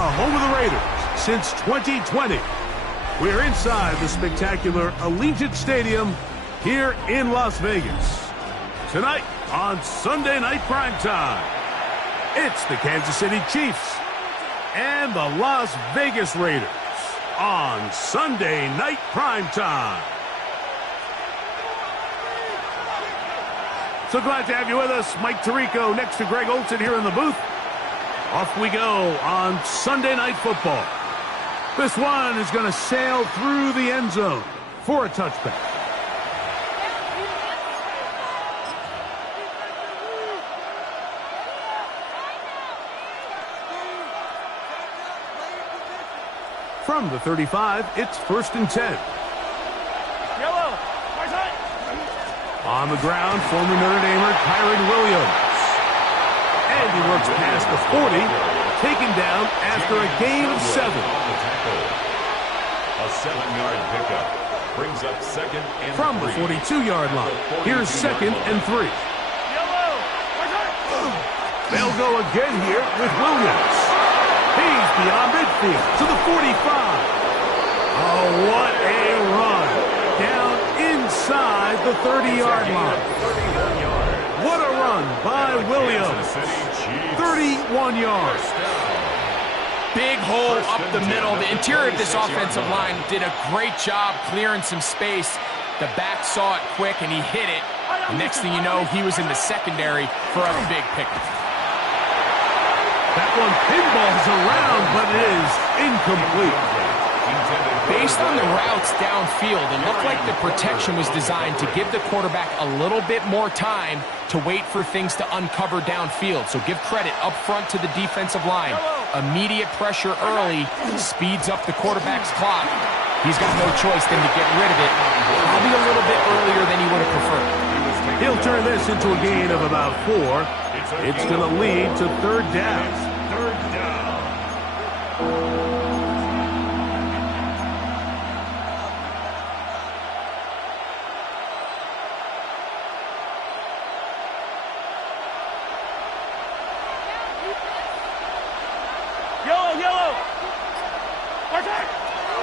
the home of the Raiders since 2020. We're inside the spectacular Allegiant Stadium here in Las Vegas. Tonight on Sunday Night Primetime, it's the Kansas City Chiefs and the Las Vegas Raiders on Sunday Night Primetime. So glad to have you with us. Mike Tirico next to Greg Olson here in the booth. Off we go on Sunday Night Football. This one is going to sail through the end zone for a touchback. From the 35, it's 1st and 10. Yellow. On the ground, former Notre Damer Kyron Williams. And he works past the 40, taken down after a gain of 7. A 7-yard pickup brings up 2nd and 3. From the 42-yard line, here's 2nd and 3. They'll go again here with Williams. He's beyond midfield to the 45. Oh, what a run. Down inside the 30-yard line. What a run by Williams. 31 yards. Big hole up the middle. The interior of this offensive line did a great job clearing some space. The back saw it quick, and he hit it. The next thing you know, he was in the secondary for a big pickup. That one pinballs around, but it is incomplete. Based on the routes downfield, it looked like the protection was designed to give the quarterback a little bit more time to wait for things to uncover downfield. So give credit up front to the defensive line. Immediate pressure early speeds up the quarterback's clock. He's got no choice than to get rid of it, probably a little bit earlier than he would have preferred. He'll turn this into a gain of about 4. It's going to lead to 3rd down. Yellow.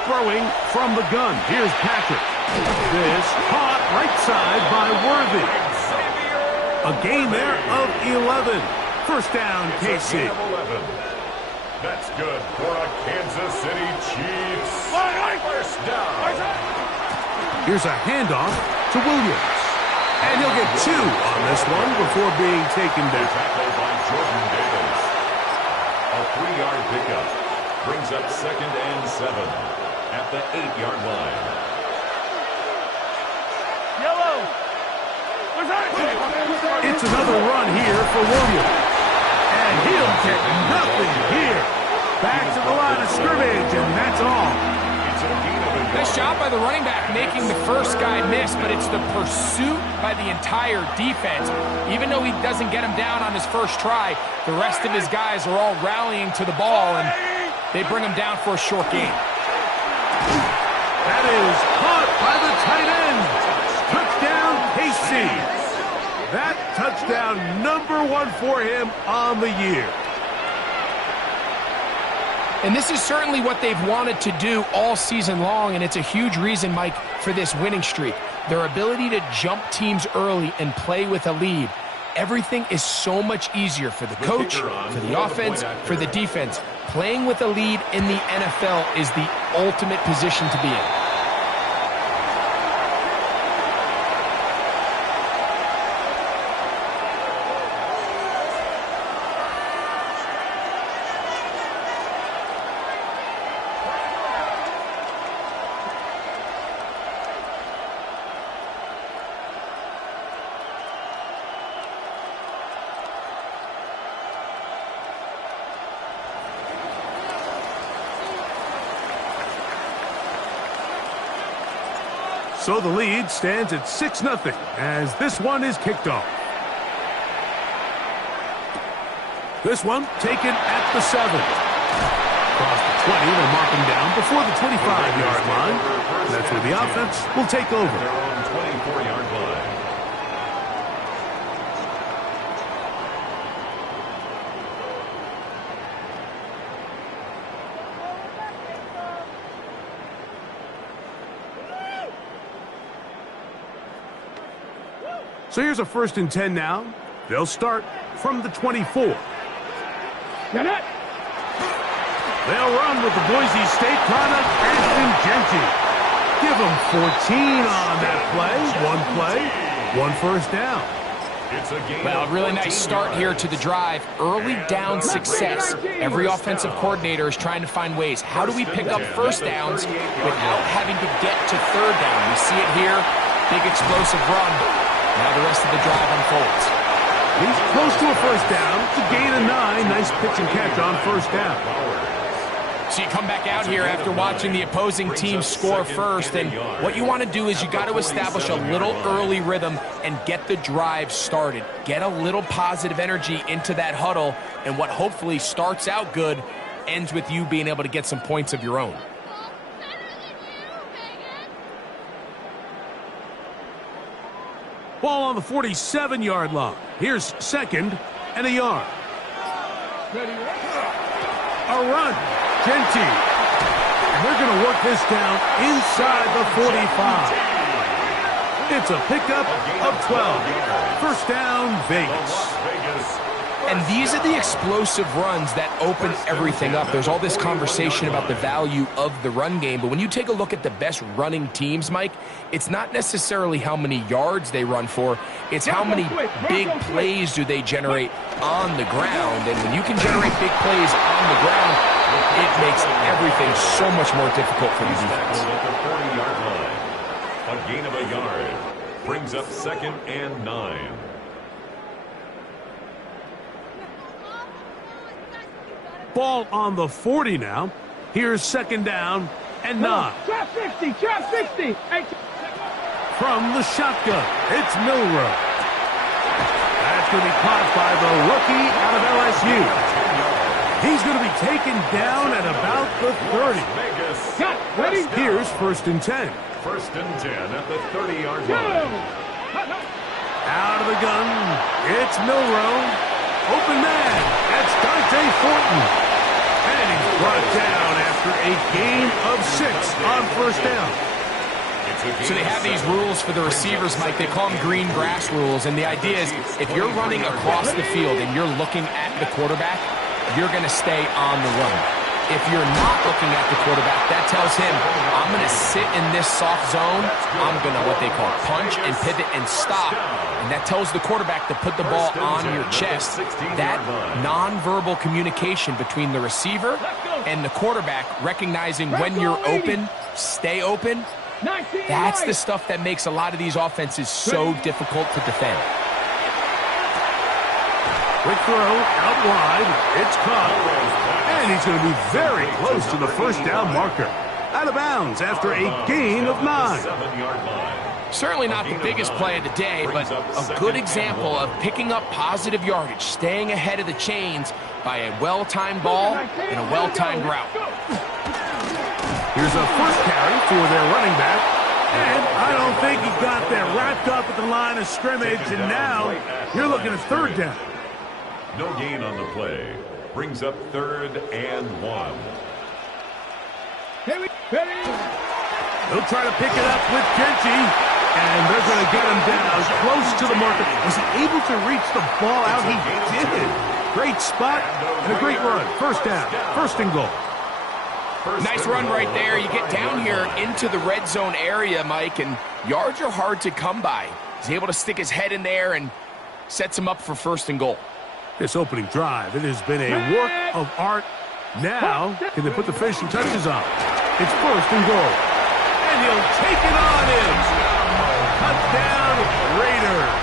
Throwing from the gun. Here's Patrick. This caught right side by Worthy. A gain there of 11. 1st down, KC. That's good for a Kansas City Chiefs. 1st down. Here's a handoff to Williams. And he'll get 2 on this one before being taken down. Tackled by Jordan Davis. A 3-yard pickup brings up 2nd and 7 at the 8-yard line. Yellow. It's another run here for Williams. And he'll get nothing here. Back to the line of scrimmage, and that's all. Nice job by the running back making the first guy miss, but it's the pursuit by the entire defense. Even though he doesn't get him down on his first try, the rest of his guys are all rallying to the ball, and they bring him down for a short gain. That is caught by the tight end. Touchdown, KC. That touchdown, number 1 for him on the year. And this is certainly what they've wanted to do all season long, and it's a huge reason, Mike, for this winning streak. Their ability to jump teams early and play with a lead. Everything is so much easier for the coach, for the offense, for the defense. Playing with a lead in the NFL is the ultimate position to be in. So the lead stands at 6-0 as this one is kicked off. This one taken at the 7. Across the 20, they'll mark him down before the 25-yard line. That's where the offense will take over. Their own 24-yard line. So here's a 1st and 10 now. They'll start from the 24. Got it. They'll run with the Boise State product, Ashton Genty. Give them 14 on that play. One play, 1 first down. Well, a really nice start here to the drive. Early down success. Every offensive coordinator is trying to find ways. How do we pick up first downs without having to get to 3rd down? We see it here. Big explosive run. Now the rest of the drive unfolds. He's close to a 1st down. It's a gain of 9. Nice pitch and catch on 1st down. So you come back out here after watching the opposing team score first, and what you want to do is you got to establish a little early rhythm and get the drive started. Get a little positive energy into that huddle, and what hopefully starts out good ends with you being able to get some points of your own. Ball on the 47-yard line. Here's 2nd and a yard. A run. Genty. And they're going to work this down inside the 45. It's a pickup of 12. 1st down, Vegas. And these are the explosive runs that open everything up. There's all this conversation about the value of the run game, but when you take a look at the best running teams, Mike, it's not necessarily how many yards they run for, it's how many big plays do they generate on the ground. And when you can generate big plays on the ground, it makes everything so much more difficult for the defense. At the 40-yard line. A gain of a yard brings up 2nd and 9. Ball on the 40 now. Here's 2nd down and 9. Trap 60, trap 60. From the shotgun, it's Milrow. That's going to be caught by the rookie out of LSU. He's going to be taken down at about the 30. Got ready. Here's 1st and 10. 1st and 10 at the 30-yard line. Out of the gun, it's Milrow. Open man, that's Dante Thornton. And he's brought down after a gain of 6 on 1st down. So they have these rules for the receivers, Mike. They call them green grass rules. And the idea is if you're running across the field and you're looking at the quarterback, you're going to stay on the run. If you're not looking at the quarterback, that tells him, I'm going to sit in this soft zone. I'm going to what they call punch and pivot and stop. And that tells the quarterback to put the ball on your chest. That nonverbal communication between the receiver and the quarterback, recognizing when you're open, stay open, that's the stuff that makes a lot of these offenses so difficult to defend. Quick throw, out wide, it's caught. And he's going to be very close to the 1st down marker. Out of bounds after a gain of 9. Certainly not the biggest play of the day, but a good example of picking up positive yardage, staying ahead of the chains by a well-timed ball and a well-timed route. Here's a 1st carry for their running back. And I don't think he got there wrapped up at the line of scrimmage. And now you're looking at 3rd down. No gain on the play. Brings up 3rd and 1. They'll try to pick it up with Genty. And they're going to get him down close to the marker. Was he able to reach the ball out? He did. Great spot and a great run. 1st down. 1st and goal. Nice run right there. You get down here into the red zone area, Mike, and yards are hard to come by. He's able to stick his head in there and sets him up for 1st and goal. This opening drive, it has been a work of art. Now, can they put the finishing touches on? It's 1st and goal. And he'll take it on in. Touchdown, Raiders.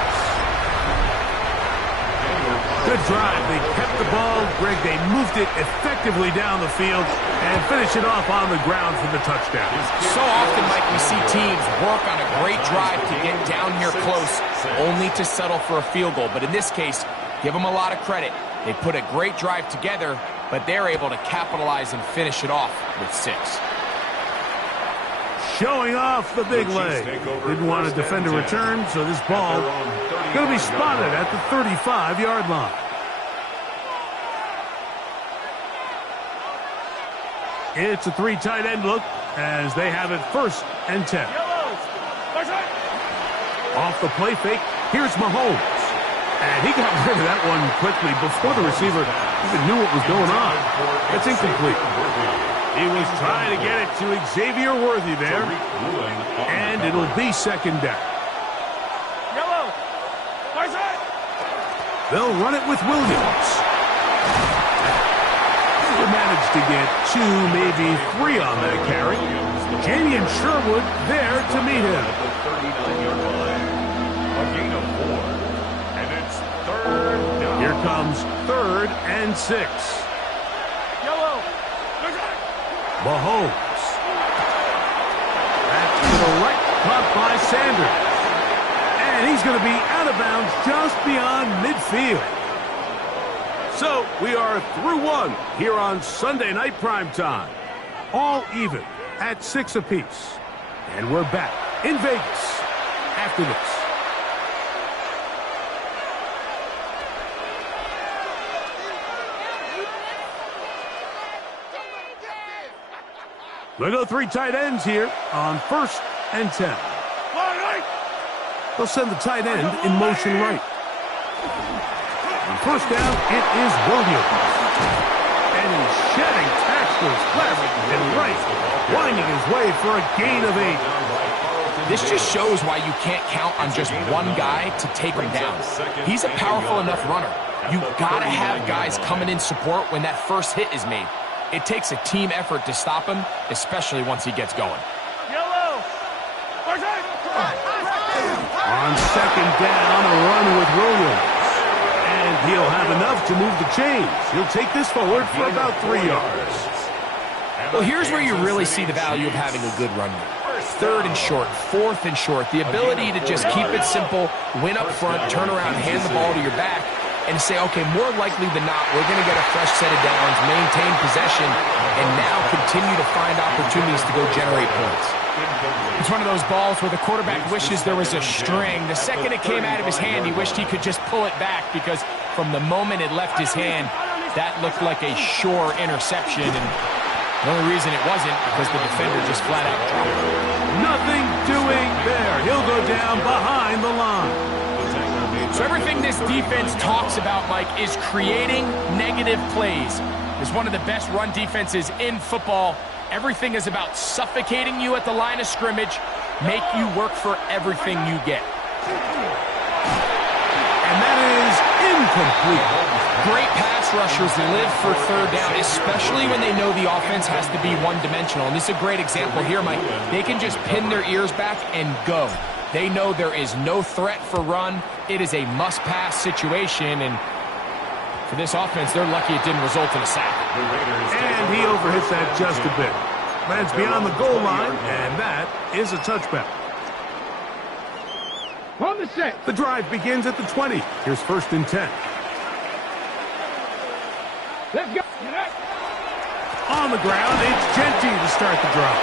Good drive. They kept the ball. Greg, they moved it effectively down the field and finish it off on the ground for the touchdown. So often, Mike, we see teams work on a great drive to get down here close, only to settle for a field goal. But in this case, give them a lot of credit. They put a great drive together, but they're able to capitalize and finish it off with 6. Showing off the big leg. Didn't want to defend a return, so this ball going to be spotted at the 35-yard line. It's a 3 tight end look as they have it 1st and 10. Off the play fake, Here's Mahomes. And he got rid of that one quickly before the receiver even knew what was going on. That's incomplete. He was trying to get it to Xavier Worthy there. And it'll be second down. Yellow. They'll run it with Williams. He managed to get 2, maybe 3 on that carry. Jamie and Sherwood there to meet him. At the 39-yard line. A gain of 4. And it's third down. Here comes 3rd and 6. Yellow. Mahomes. Back to the right, caught by Sanders. And he's going to be out of bounds just beyond midfield. So we are through one here on Sunday Night Primetime. All even at 6 apiece. And we're back in Vegas after this. They go 3 tight ends here on 1st and 10. They'll send the tight end in motion right. On 1st down, it is Williams. And he's shedding tackles left and right, winding his way for a gain of 8. This just shows why you can't count on just one guy to take him down. He's a powerful enough runner. You've got to have guys coming in support when that first hit is made. It takes a team effort to stop him, especially once he gets going. On 2nd down, a run with Williams. And he'll have enough to move the chains. He'll take this forward for about 3 yards. Well, here's where you really see the value of having a good run game. 3rd and short, 4th and short. The ability to just keep it simple, win up front, turn around, hand the ball to your back, and say, okay, more likely than not, we're going to get a fresh set of downs, maintain possession, and now continue to find opportunities to go generate points. It's one of those balls where the quarterback wishes there was a string. The second it came out of his hand, he wished he could just pull it back because from the moment it left his hand, that looked like a sure interception. And the only reason it wasn't because the defender just flat out dropped it. Nothing doing there. He'll go down behind the line. So everything this defense talks about, Mike, is creating negative plays. It's one of the best run defenses in football. Everything is about suffocating you at the line of scrimmage, make you work for everything you get. And that is incomplete. Great pass rushers live for 3rd down, especially when they know the offense has to be one-dimensional. And this is a great example here, Mike. They can just pin their ears back and go. They know there is no threat for run. It is a must-pass situation, and for this offense, they're lucky it didn't result in a sack. And he overhits that just a bit. Lands beyond the goal line, and that is a touchback. On the set. The drive begins at the 20. Here's 1st and 10. Let's go. On the ground, it's Genty to start the drive.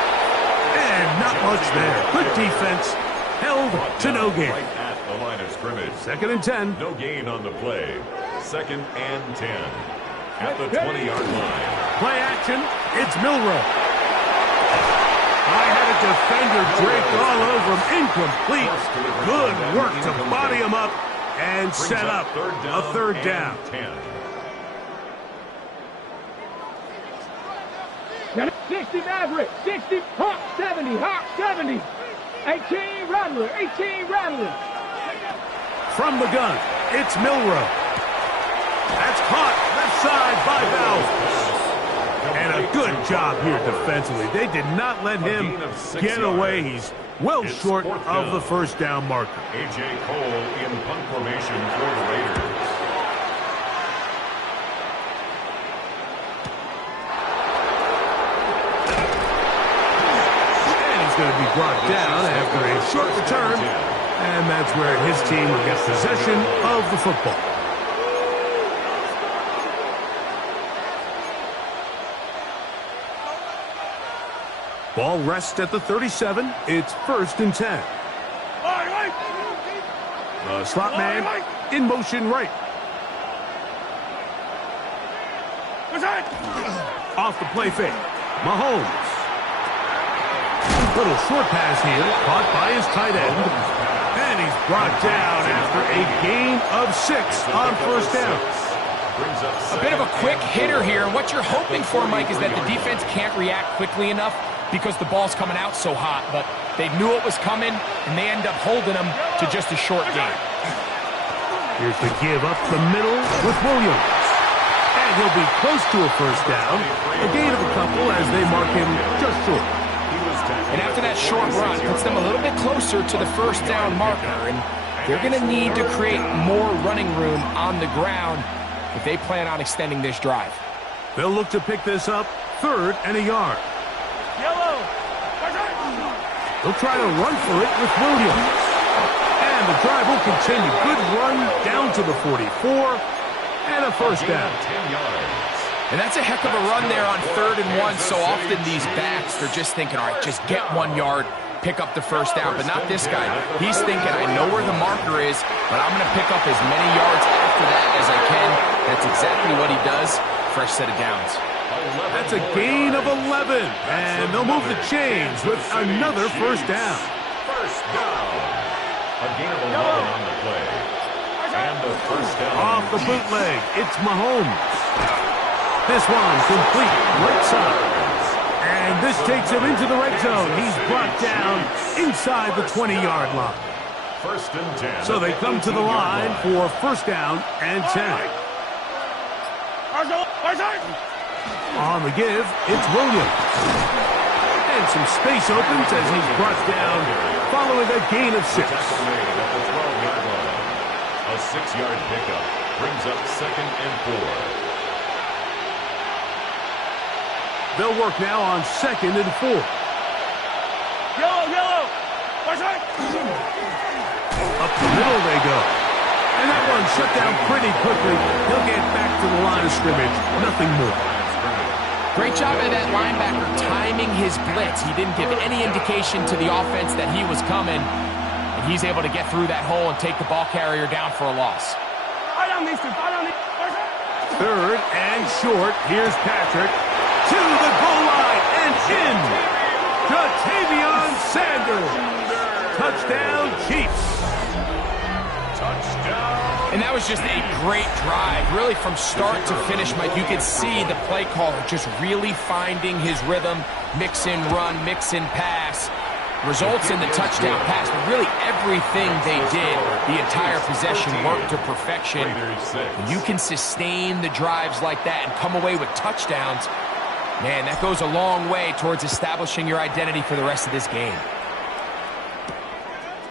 And not much there. Good defense. Held to no gain. Right at the line of scrimmage. 2nd and 10. No gain on the play. 2nd and 10. At the 20-yard line. Play action. It's Milroe. I had a defender draped all over him. Incomplete. Good work to body him up and set up a 3rd down. 60 Maverick, 60 Hawk 70, Hawk 70. 18 Rattler, 18 Rattler. From the gun, it's Milroe. That's caught left side by Bowers. And a good job here defensively. They did not let him get away. He's well short of the 1st down marker. A.J. Cole in punt formation for the Raiders. Going to be brought down after a short return, and that's where his team will get possession of the football. Ball rests at the 37. It's 1st and 10. The slot man in motion right. Off the play fake. Mahomes. Little short pass here, caught by his tight end. And he's brought down after a gain of 6 on first down. A bit of a quick hitter here, and what you're hoping for, Mike, is that the defense can't react quickly enough because the ball's coming out so hot, but they knew it was coming, and they end up holding them to just a short gain. Here's the give up the middle with Williams. And he'll be close to a first down. A gain of a couple as they mark him just short. And after that short run, puts them a little bit closer to the first down marker, and they're going to need to create more running room on the ground if they plan on extending this drive. They'll look to pick this up 3rd and a yard. They'll try to run for it with Williams. And the drive will continue. Good run down to the 44 and a first down. And that's a heck of a run there on 3rd and 1. So often these backs, they're just thinking, all right, just get 1 yard, pick up the first down. But not this guy. He's thinking, I know where the marker is, but I'm going to pick up as many yards after that as I can. That's exactly what he does. Fresh set of downs. That's a gain of 11. And they'll move the chains with another first down. First down. A gain of 11 on the play. And the first down. Off the bootleg, it's Mahomes. This one complete right side. And this takes him into the red zone. He's brought down inside the 20-yard line. First and 10. So they come to the line for first down and 10. On the give, it's Williams. And some space opens as he's brought down following a gain of 6. A 6-yard pickup brings up 2nd and 4. They'll work now on 2nd and 4. Yellow. Up the middle they go. And that one shut down pretty quickly. He'll get back to the line of scrimmage. Nothing more. Great job by that linebacker timing his blitz. He didn't give any indication to the offense that he was coming. And he's able to get through that hole and take the ball carrier down for a loss. 3rd and short. Here's Patrick. To the goal line and in. Jatavion Sanders. Touchdown, Chiefs. Touchdown. And that was just a great drive. Really from start to finish, Mike, you could see the play caller just really finding his rhythm. Mix in run, mix in pass. Results in the touchdown pass. But really everything they did, the entire possession worked to perfection. When you can sustain the drives like that and come away with touchdowns, man, that goes a long way towards establishing your identity for the rest of this game.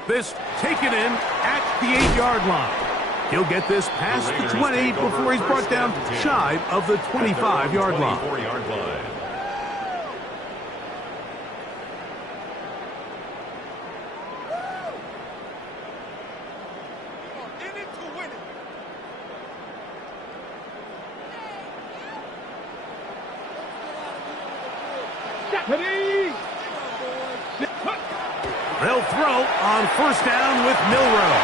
This taken in at the 8-yard line. He'll get this past the 20 before he's brought down shy of the 25-yard line. They'll throw on first down with Milroe.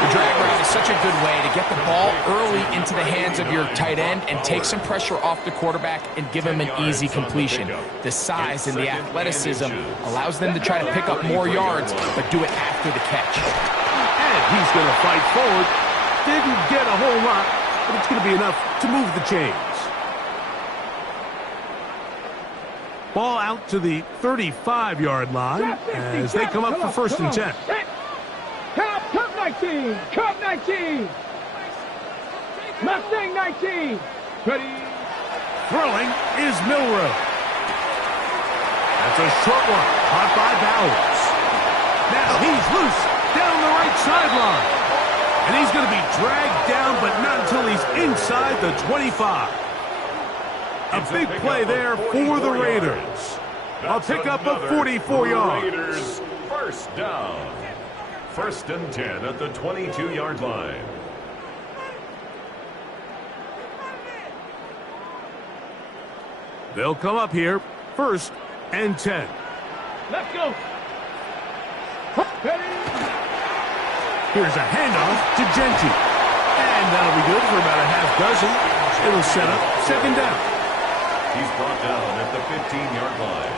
The drag route is such a good way to get the ball early into the hands of your tight end and take some pressure off the quarterback and give him an easy completion. The size and the athleticism allows them to try to pick up more yards, but do it after the catch. And he's going to fight forward. Didn't get a whole lot, but it's going to be enough to move the chains. Ball out to the 35-yard line as they come up for first and 10. Cup 19. Cup 19. Mustang 19. Ready. Throwing is Milroe. That's a short one. Caught by Bowers. Now he's loose down the right sideline. And he's going to be dragged down, but not until he's inside the 25. A big play there for the Raiders. A pickup of 44 yards. First down. First and 10 at the 22-yard line. They'll come up here. First and 10. Let's go. Here's a handoff to Genti. And that'll be good for about a half dozen. It'll set up second down. He's brought down at the 15-yard line.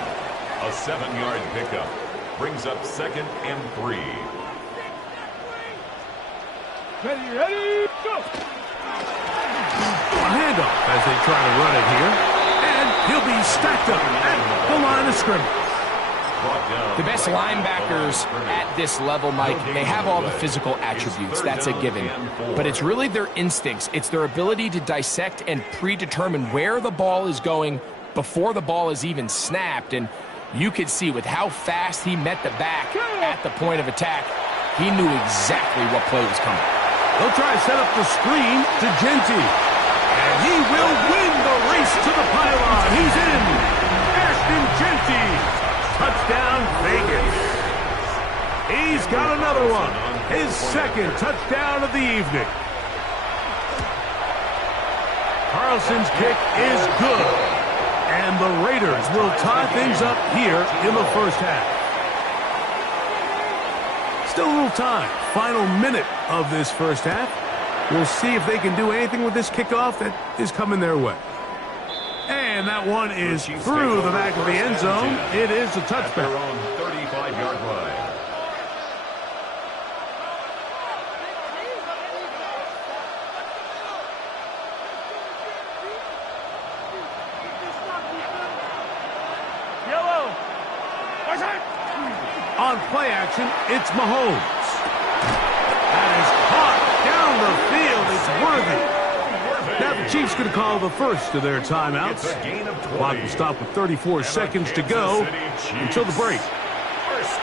A 7-yard pickup brings up second and 3. Ready, go! A handoff as they try to run it here. And he'll be stacked up at the line of scrimmage. The best linebackers at this level, Mike, they have all the physical attributes. That's a given. But it's really their instincts. It's their ability to dissect and predetermine where the ball is going before the ball is even snapped. And you could see with how fast he met the back at the point of attack, he knew exactly what play was coming. They'll try to set up the screen to Genty. And he will win the race to the pylon. He's in. Ashton Genty. Touchdown, Vegas. He's got another one. His second touchdown of the evening. Carlson's kick is good. And the Raiders will tie things up here in the first half. Still a little time. Final minute of this first half. We'll see if they can do anything with this kickoff that is coming their way. And that one is through the back of the end zone. It is a touchback. Their own 35-yard line. Yellow! On play action, it's Mahomes. That is caught down the field. It's worthy. Now the Chiefs going to call the first of their timeouts. Clock will stop with 34 seconds to go until the break.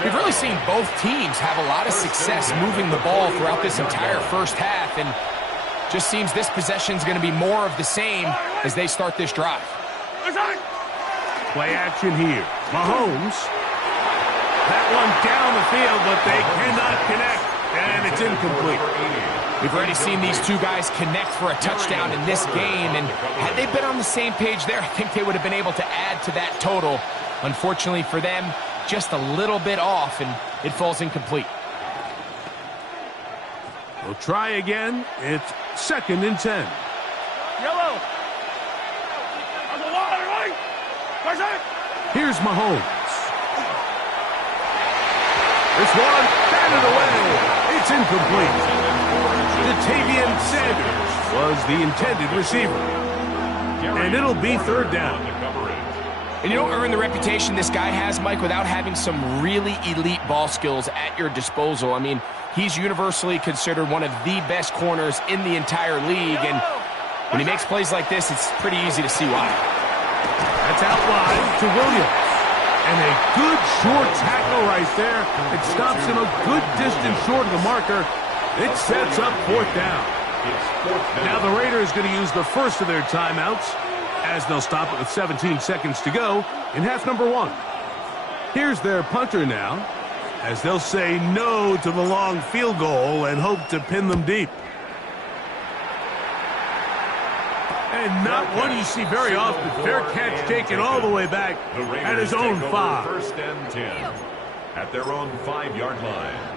We've really seen both teams have a lot of success moving the ball throughout this entire first half, and just seems this possession is going to be more of the same as they start this drive. Play action here. Mahomes. That one down the field, but they cannot connect, and it's incomplete. We've already seen these two guys connect for a touchdown in this game, and had they been on the same page there, I think they would have been able to add to that total. Unfortunately for them, just a little bit off, and it falls incomplete. We'll try again. It's 2nd and 10. Yellow! Here's Mahomes. This one batted away. It's incomplete. Jatavian Sanders was the intended receiver. And it'll be 3rd down. And you don't earn the reputation this guy has, Mike, without having some really elite ball skills at your disposal. I mean, he's universally considered one of the best corners in the entire league. And when he makes plays like this, it's pretty easy to see why. That's out wide to Williams. And a good short tackle right there. It stops him a good distance short of the marker. It sets up 4th down. Now the Raiders going to use the first of their timeouts as they'll stop it with 17 seconds to go in half number 1. Here's their punter now as they'll say no to the long field goal and hope to pin them deep. And not one you see very often. Fair catch taken all the way back at his own 5. 1st and 10 at their own 5-yard line.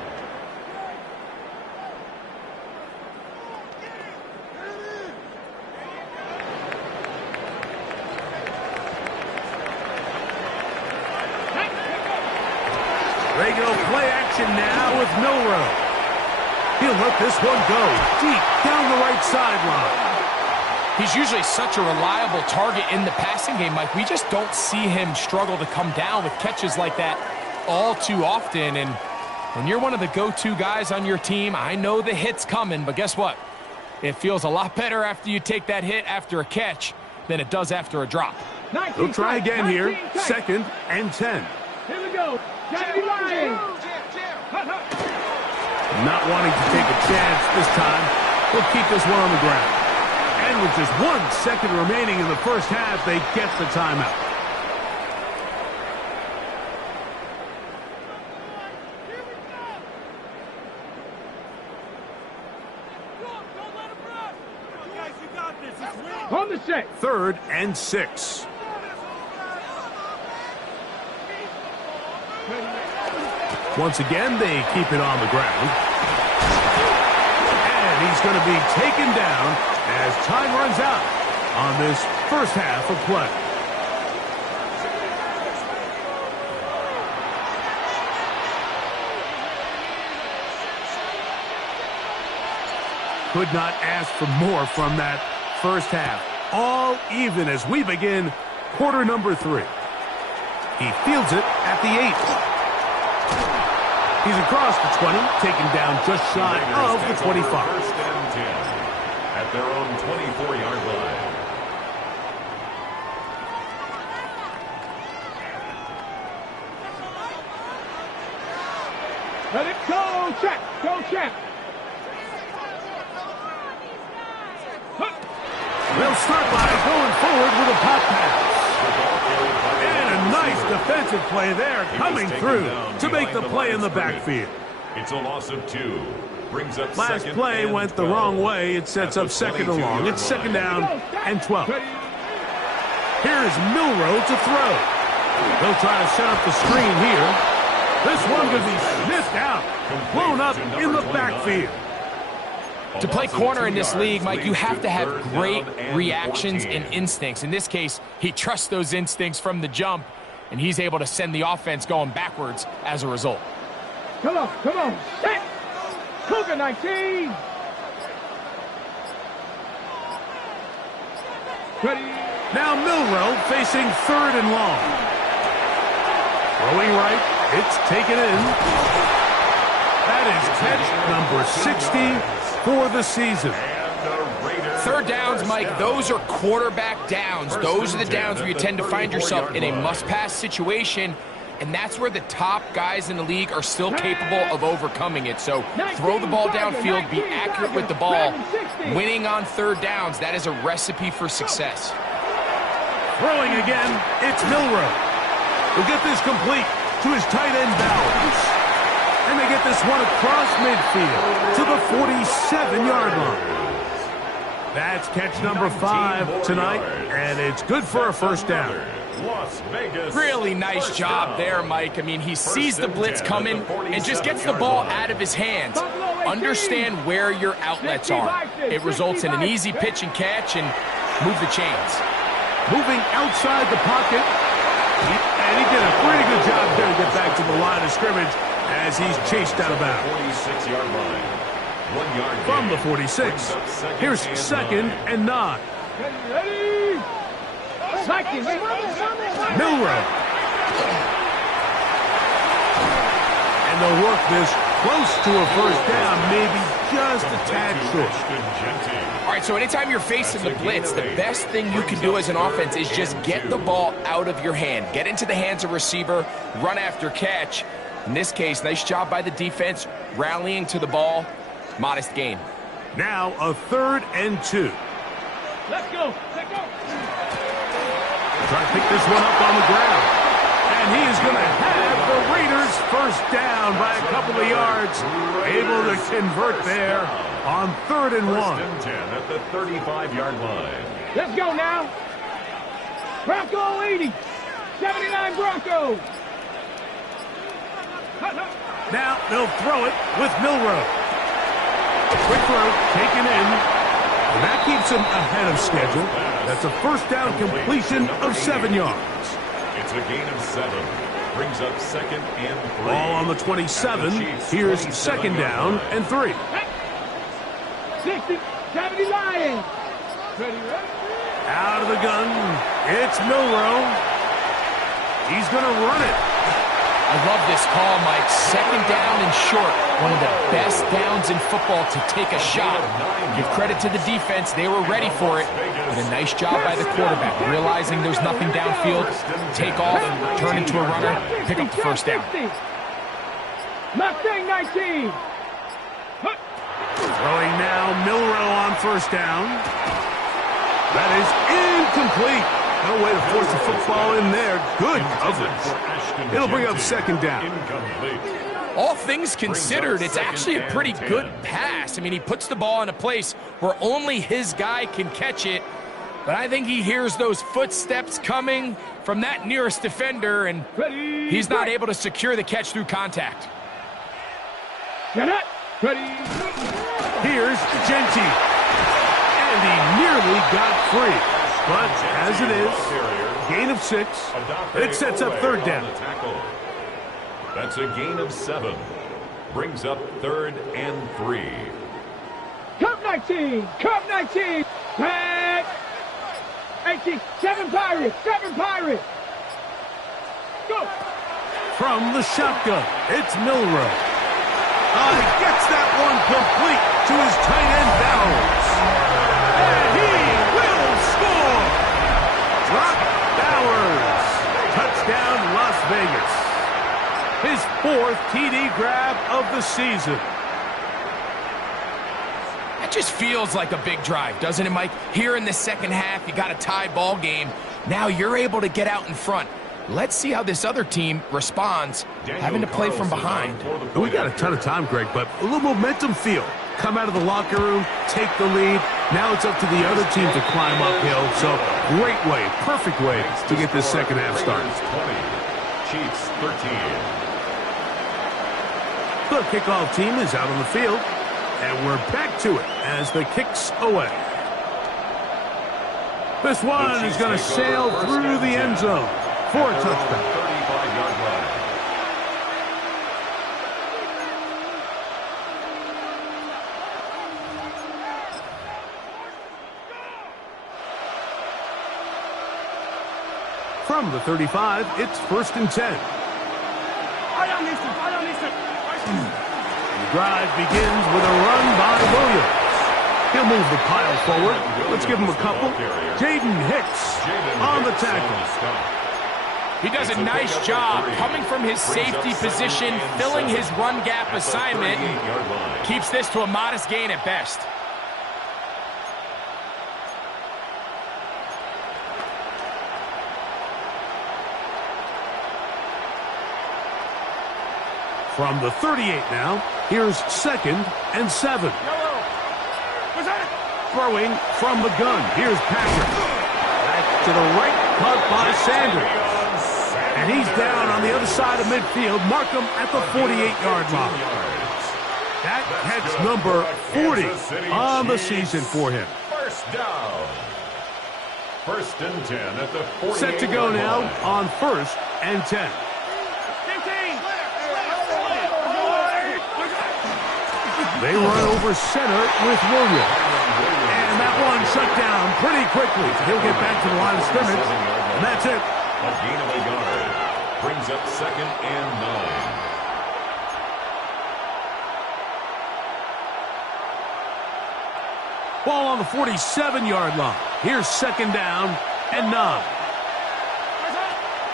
They go play action now with Milrow. He'll let this one go deep down the right sideline. He's usually such a reliable target in the passing game, Mike. We just don't see him struggle to come down with catches like that all too often. And when you're one of the go-to guys on your team, I know the hit's coming, but guess what? It feels a lot better after you take that hit after a catch than it does after a drop. They'll try again here. 2nd and 10. Here we go. Not wanting to take a chance this time. We'll keep this one on the ground. And with just 1 second remaining in the first half, they get the timeout. On the set. 3rd and 6. Once again, they keep it on the ground. And he's going to be taken down as time runs out on this first half of play. Could not ask for more from that first half. All even as we begin quarter number 3. He fields it at the 8. He's across the 20, taken down just shy of the 25. First and 10 at their own 24-yard line. Let it go, check. Go, check. They'll start by going forward with a pop pass. And a nice defensive play there coming through to make the play in the backfield. It's a loss of 2. Brings up Last play went the wrong way. It sets up second and long. It's second down and 12. Here's Milroe to throw. They'll try to set up the screen here. This one could be sniffed out, blown up in the backfield. To play corner in this league, Mike, you have to have great reactions and instincts. In this case, he trusts those instincts from the jump, and he's able to send the offense going backwards as a result. Come on, come on. Set. Cougar 19. Ready. Now Milroe facing third and long. Throwing right, it's taken in. That is catch number 60 for the season. Third downs, Mike, those are quarterback downs. Those are the downs where you tend to find yourself in a must-pass situation, and that's where the top guys in the league are still capable of overcoming it. So throw the ball downfield, be accurate with the ball. Winning on third downs, that is a recipe for success. Throwing again, it's Milroe. He'll get this complete to his tight end Bowers. And they get this one across midfield to the 47-yard line. That's catch number 5 tonight, and it's good for a first down. Really nice job there, Mike. I mean, he sees the blitz coming and just gets the ball out of his hands. Understand where your outlets are. It results in an easy pitch and catch and move the chains. Moving outside the pocket, and he did a pretty good job there to get back to the line of scrimmage as he's chased out of bounds. 46-yard line. 1 yard From the 46, here's second and 9. Ready. Second. Milroe. And they'll work this close to a first down, maybe just a tad short. All right, so anytime you're facing the blitz, the best thing you can do as an offense is just get the ball out of your hand. Get into the hands of receiver, run after catch. In this case, nice job by the defense, rallying to the ball. Modest gain. Now a third and 2. Let's go. Let's go. Try to pick this one up on the ground. And he is going to have the Raiders first down by a couple of yards. Able to convert there on third and 1. First and 10 at the 35-yard line. Let's go now. Bronco 80. 79 Broncos. Now they'll throw it with Milroe. Quick throw, taken in. And that keeps him ahead of schedule. That's a first down completion of 7 yards. It's a gain of 7. Brings up second and 3. Ball on the 27. Here's second down and 3. 60, 70 Lions. Ready, ready. Out of the gun. It's Milroe. He's going to run it. I love this call, Mike. Second down and short. One of the best downs in football to take a shot. Give credit to the defense. They were ready for it. But a nice job by the quarterback. Realizing there's nothing downfield. Take off, turn into a runner, pick up the first down. Mustang 19. Throwing now, Milroe on first down. That is incomplete. No way to force the football in there. Good coverage. It'll bring up second down. All things considered, it's actually a pretty good pass. I mean, he puts the ball in a place where only his guy can catch it. But I think he hears those footsteps coming from that nearest defender, and he's not able to secure the catch through contact. Ready. Here's Genty. And he nearly got free. But as it is, gain of 6. It sets up third down. That's a gain of 7. Brings up third and 3. Come 19. Cup 19. Pack. 18. 7 Pirates. 7 Pirates. Go. From the shotgun, it's Milroe. He gets that one complete to his tight end Bowers. And he will score. Drop Bowers. Touchdown Las Vegas. His 4th TD grab of the season. That just feels like a big drive, doesn't it, Mike? Here in the second half, you got a tie ball game. Now you're able to get out in front. Let's see how this other team responds, having to play from behind. We got a ton of time, Greg, but a little momentum feel. Come out of the locker room, take the lead. Now it's up to the other team to climb uphill. So great way, perfect way to get this second half started. 20, Chiefs 13. The kickoff team is out on the field, and we're back to it as the kick's away. This one is going to sail through the end zone for a touchdown. 35-yard line. From the 35, it's 1st and 10. The drive begins with a run by Williams. He'll move the pile forward. Let's give him a couple. Jaden Hicks on the tackle. He does a nice job coming from his safety position, filling his run gap assignment, and keeps this to a modest gain at best. From the 38 now, here's 2nd and 7. Throwing from the gun, here's Patrick. Back to the right, caught by Sanders. And he's down on the other side of midfield. Mark him at the 48-yard line. That catch number 40 on the season for him. First down. 1st and 10 at the 48. Set to go now on 1st and 10. They run over center with Williams. And that one shut down pretty quickly. He'll get back to the line of scrimmage. And that's it. A gain of a yard. Brings up 2nd and 9. Ball on the 47-yard line. Here's 2nd down and 9.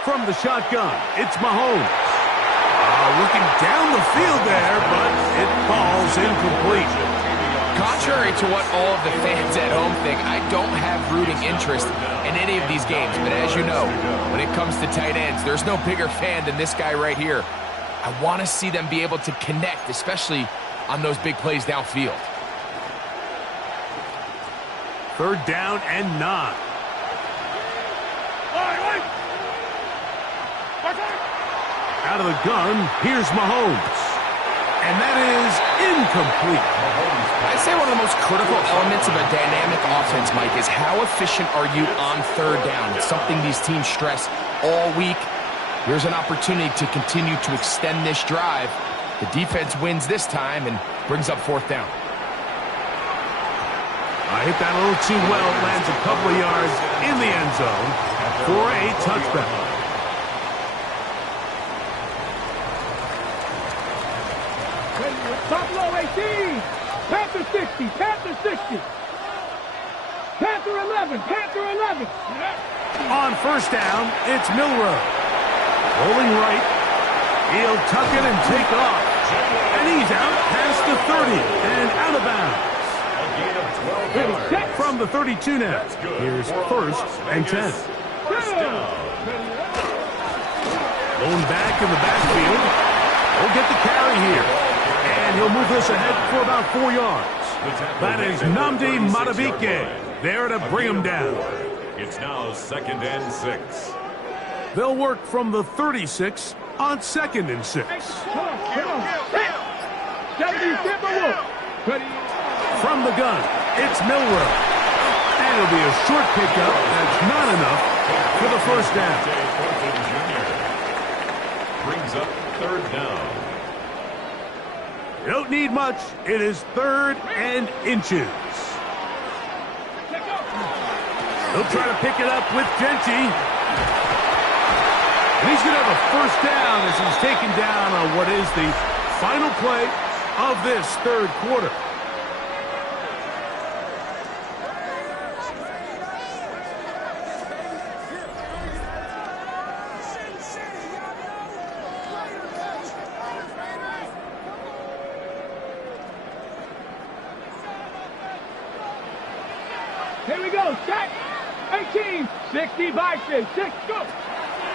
From the shotgun, it's Mahomes. Looking down the field there, but it falls incomplete. Contrary to what all of the fans at home think, I don't have rooting interest in any of these games. But as you know, when it comes to tight ends, there's no bigger fan than this guy right here. I want to see them be able to connect, especially on those big plays downfield. 3rd down and 9. Out of the gun, here's Mahomes. And that is incomplete. I'd say one of the most critical elements of a dynamic offense, Mike, is how efficient are you on 3rd down? It's something these teams stress all week. Here's an opportunity to continue to extend this drive. The defense wins this time and brings up 4th down. I hit that a little too well. Lands a couple of yards in the end zone for a touchdown. Buffalo 18. Panther 60. Panther 60. Panther 11. Panther 11. On 1st down, it's Milroe. Rolling right. He'll tuck it and take off. And he's out past the 30 and out of bounds. From the 32 now. Here's 1st and 10. Going back in the backfield. He'll get the carry here. And he'll move this ahead for about 4 yards. That is Nnamdi Madubuike there to bring him down. It's now 2nd and 6. They'll work from the 36 on 2nd and 6. From the gun, it's Milroe. And it'll be a short pickup. That's not enough for the 1st down. Brings up 3rd down. Don't need much. It is 3rd and inches. He'll try to pick it up with Genty. And he's going to have a first down as he's taken down on what is the final play of this 3rd quarter. Here we go, set, 18, 60 Bison, 6, go.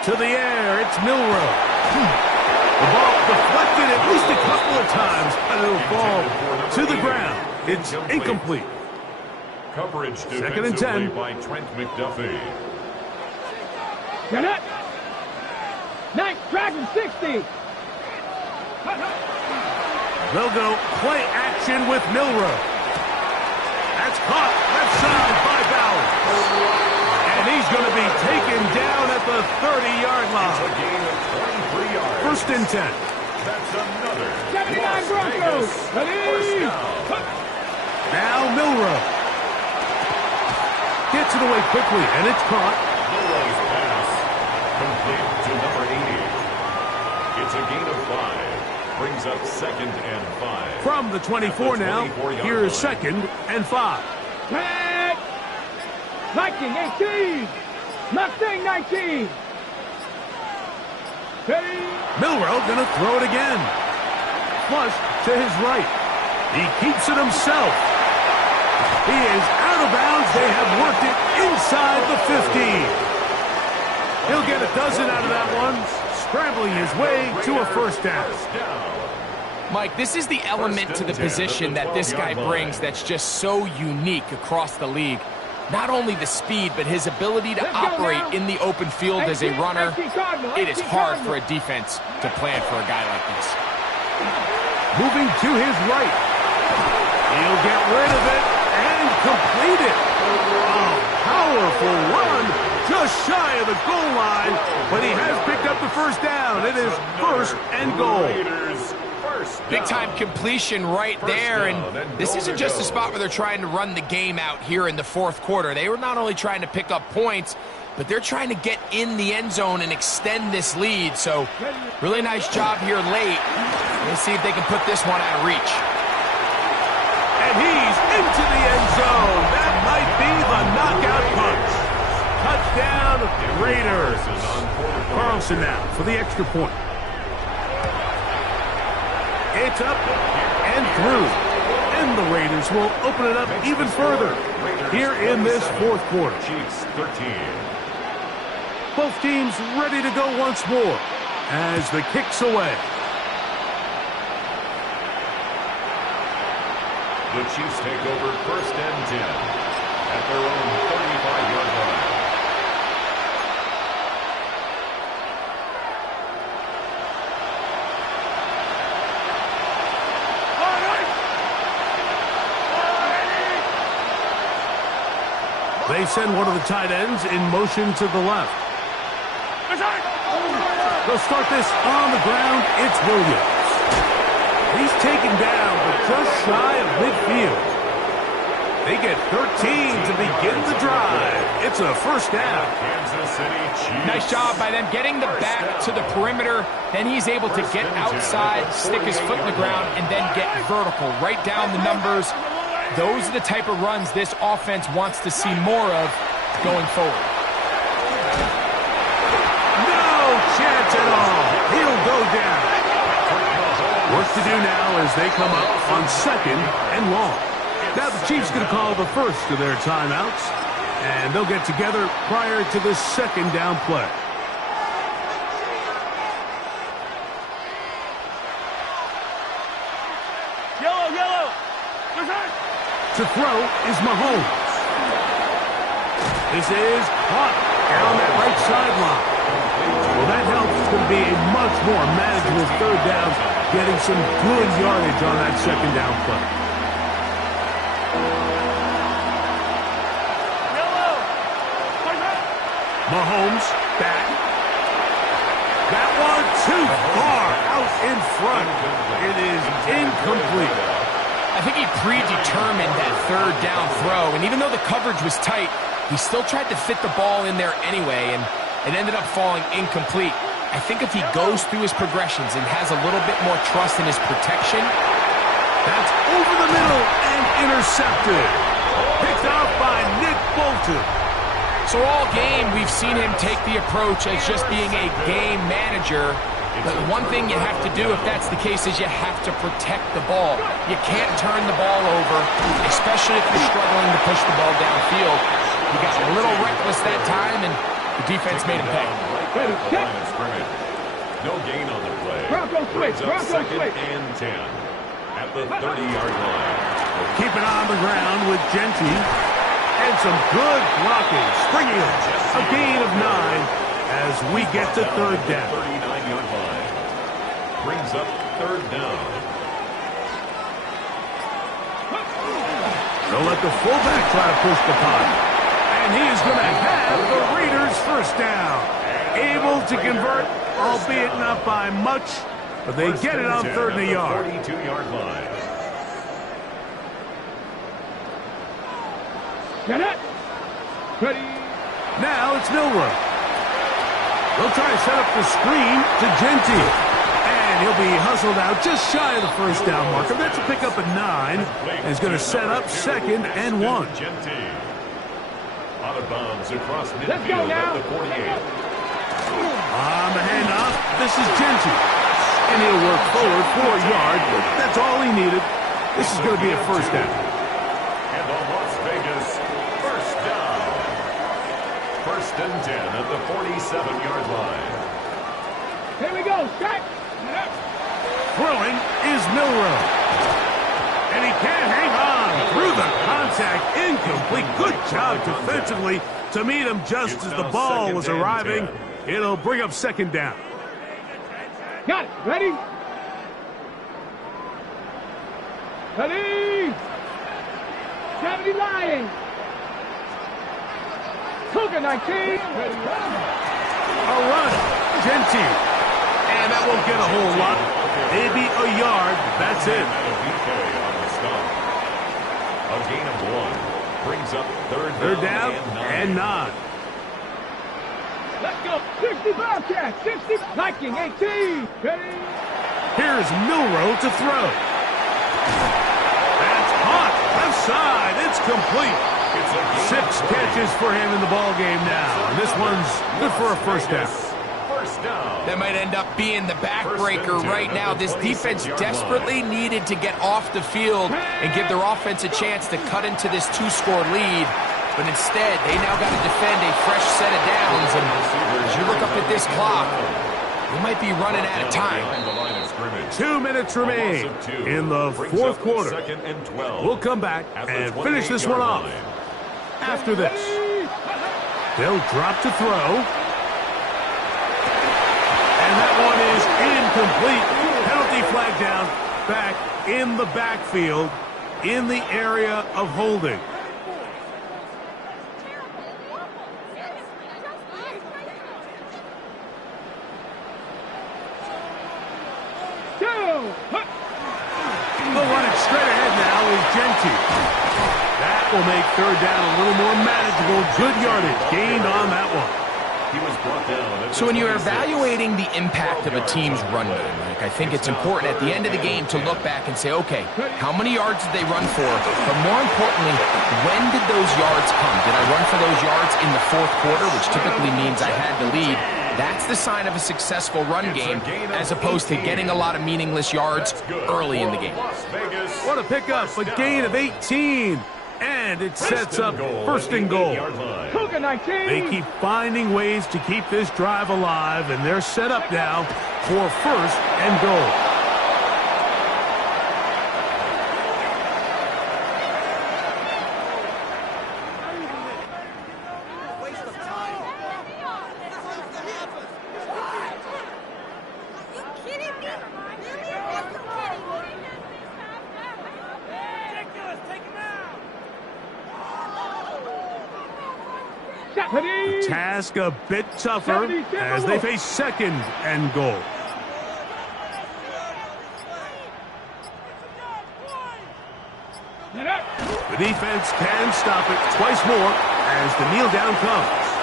To the air, it's Milroe. The ball deflected at least a couple of times, but it'll fall to the ground. It's incomplete. Coverage 2nd and 10 by Trent McDuffie. Get it. Nice, dragon 60. They'll go play action with Milroe. That's caught left side by Bowers. And he's going to be taken down at the 30-yard line. It's a gain of 23 yards. 1st and 10. That's another 79 Broncos. Ready? Now Milroe. Gets it away quickly, and it's caught. Milroe's pass complete to number 80. It's a gain of 5. Brings up 2nd and 5. From the 24 now, here's 2nd and 5. Tag. Viking 18. Mustang 19. Ready? Milroe gonna throw it again. Flush to his right. He keeps it himself. He is out of bounds. They have worked it inside the 15. He'll get a dozen out of that one, scrambling his way to a first down. Mike, this is the element to the position that this guy brings that's just so unique across the league. Not only the speed, but his ability to operate in the open field as a runner. It is hard for a defense to plan for a guy like this. Moving to his right. He'll get rid of it and complete it. A powerful run just shy of the goal line, but he has picked up the first down. It is 1st and goal. Big-time completion right there, and this isn't just a spot where they're trying to run the game out here in the 4th quarter. They were not only trying to pick up points, but they're trying to get in the end zone and extend this lead. So, really nice job here late. Let's see if they can put this one out of reach. And he's into the end zone. That might be the knockout punch. Touchdown, Raiders. Carlson now for the extra point. It's up and through. And the Raiders will open it up even further here in this 4th quarter. Chiefs 13. Both teams ready to go once more as the kick's away. The Chiefs take over 1st and 10 at their own 35-yard line. They send one of the tight ends in motion to the left. They'll start this on the ground. It's Williams. He's taken down, but just shy of midfield. They get 13 to begin the drive. It's a first down. Kansas City Chiefs. Nice job by them getting the back to the perimeter. Then he's able to get outside, stick his foot in the ground, and then get vertical. Right down the numbers. Those are the type of runs this offense wants to see more of going forward. No chance at all. He'll go down. Work to do now as they come up on 2nd and long. Now the Chiefs going to call the first of their timeouts, and they'll get together prior to the 2nd down play. Yellow. To throw is Mahomes. This is caught down that right sideline. Well, that helps. It's going to be a much more manageable 3rd down, getting some good yardage on that 2nd down play. Mahomes back. That one too far out in front. It is incomplete. I think he predetermined that third down throw, and even though the coverage was tight, he still tried to fit the ball in there anyway, and it ended up falling incomplete. I think if he goes through his progressions and has a little bit more trust in his protection. That's over the middle and intercepted. Picked off by Nick Bolton. So all game, we've seen him take the approach as just being a game manager. But one thing you have to do if that's the case is you have to protect the ball. You can't turn the ball over, especially if you're struggling to push the ball downfield. He got a little reckless that time, and the defense made him pay. No gain on the play. Bronco switch. Bronco switch. And 10 at the 30-yard line. Keep it on the ground with Genty. And some good blocking. Springing a gain of 9 as we get to third down. 39-yard line. Brings up third down. They'll let the fullback try to push the punt. And he is going to have the Raiders first down. Able to convert, albeit not by much, but they get it on third and a yard. 42-yard line. Get it. Ready. Now it's Milrow. They'll try to set up the screen to Genty. And he'll be hustled out just shy of the first down marker. That's a pickup of 9. And he's going to set up second and 1. Genty. Out of bounds across midfield. Let's go now. At the 48. On the handoff, this is Genty. And he'll work forward 4 yards. That's all he needed. This is going to be a first down. And the Las Vegas first down. First and 10 at the 47-yard line. Here we go. Set. Throwing is Milrow. And he can't hang on through the contact. Incomplete. Good job defensively to meet him just as the ball was arriving. It'll bring up second down. Got it. Ready? Ready. 70 Lions. Cougar 19. A run. Genty. And that won't get a whole lot. Maybe a yard. That's it. A gain of 1 brings up third down and 9. Let's go. 60 Bobcats. 60 Viking 18. Ready. Here's Milrow to throw. That's hot. Left side. It's complete. 6 catches for him in the ball game now. And this one's good for a first down. That might end up being the backbreaker right now. This defense desperately needed to get off the field and give their offense a chance to cut into this 2-score lead. But instead, they now got to defend a fresh set of downs. And as you look up at this clock, they might be running out of time. 2 minutes remain in the fourth quarter. We'll come back and finish this one off after this. They'll drop to throw. And that one is incomplete. Penalty flag down back in the backfield in the area of holding. They'll run it straight ahead now with Genty. That will make third down a little more manageable. Good yardage gained on that one. He was brought down. So when you're evaluating the impact of a team's run game, I think it's important at the end of the game to look back and say, okay, how many yards did they run for? But more importantly, when did those yards come? Did I run for those yards in the fourth quarter, which typically means I had the lead? That's the sign of a successful run game, as opposed to getting a lot of meaningless yards early in the game. What a pickup, a gain of 18. And it sets up first and goal. Cougar 19. They keep finding ways to keep this drive alive, and they're set up now for first and goal. The task a bit tougher as they face second and goal. The defense can stop it twice more as the kneel down comes.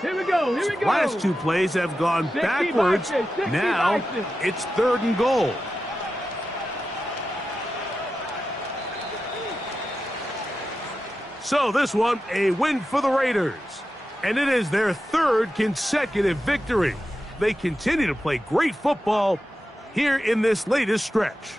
Here we go. Here we go. Last two plays have gone backwards. Now it's 3rd and goal. So this one, a win for the Raiders. And it is their 3rd consecutive victory. They continue to play great football here in this latest stretch.